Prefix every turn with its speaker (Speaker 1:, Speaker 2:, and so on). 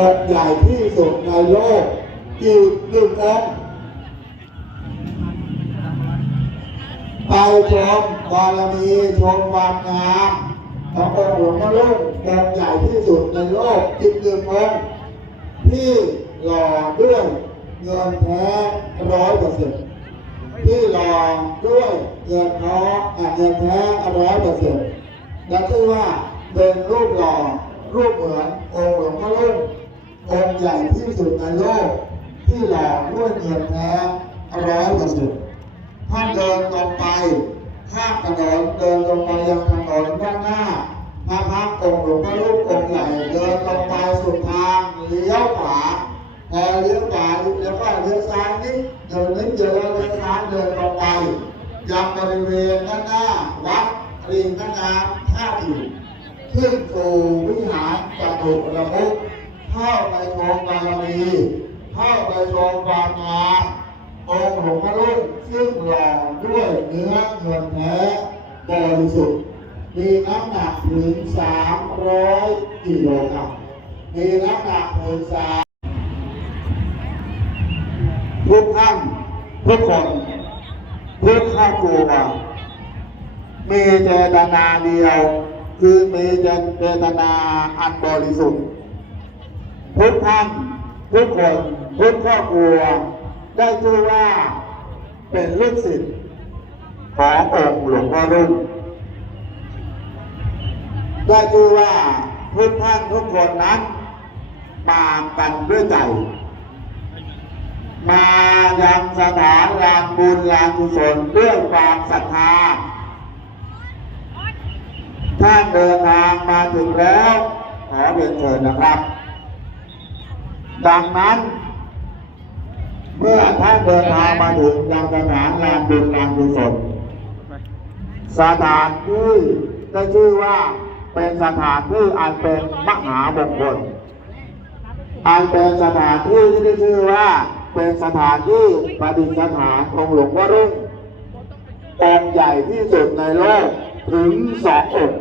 Speaker 1: องค์ใหญ่ที่สุดในโลกอีกหนึ่งองไปชมบารมีชมความงามขององค์หลวงพ่อรุ่งองค์ใหญ่ที่สุดในโลกอีกหนึ่งองค์ที่หล่อด้วยเงินแท้ร้อยเปอร์เซ็นต์ที่หล่อด้วยเงินท้อเงินแท้ร้อยเปอร์เซ็นต์และชื่อว่าเป็นรูปหล่อรูปเหมือนองค์หลวงพ่อรุ่ง องค์ใหญ่ที่สุดในโลก ที่หล่อด้วยเงินแท้ร้อยเปอร์เซ็นต์ท่านเดินตรงไปข้ามถนนเดินลงไปยังถนนด้านหน้าพระพักตร์องค์หลวงพ่อรูปองค์ใหญ่เดินตรงไปสุดทางเลี้ยวขวาพอเลี้ยวขวาแล้วก็เลี้ยวซ้ายนิดเดินนิดเดียวแล้วเลี้ยวซ้ายเดินตรงไปยังบริเวณด้านหน้าวัดริมแม่น้ำท่าอิฐขึ้นสู่วิหารจตุรมุข เข้าไปชมบารมีเข้าไปชมความงามองค์หลวงพ่อรุ่งซึ่งหล่อด้วยเนื้อเงินแท้บริสุทธิ์มีน้ำหนักถึง300กิโลกรัมมีน้ำหนักถึงสามทุกท่านทุกคนทุกครอบครัวมีเจตนาเดียว คือมีเจตนาอันบริสุทธิ์ ทุกท่านทุกคนทุกครอบครัว ได้ชื่อว่าเป็นลูกศิษย์ขององค์หลวงพ่อรุ่งได้ชื่อว่าทุกท่านทุกคนนั้นมากันด้วยใจ มายังสถานลานบุญลานกุศลด้วยความศรัทธาท่านเดินทางมาถึงแล้วขอเรียนเชิญนะครับ ดังนั้นเมื่อท่านเดินทางมาถึงยังสถานลานบุญลานกุศลสถานที่ได้ชื่อว่าเป็นสถานที่อันเป็นมหามงคลอันเป็นสถานที่ที่ได้ชื่อว่าเป็นสถานที่ประดิษฐานของหลวงพ่อรุ่งองค์ใหญ่ที่สุดในโลกถึงสององค์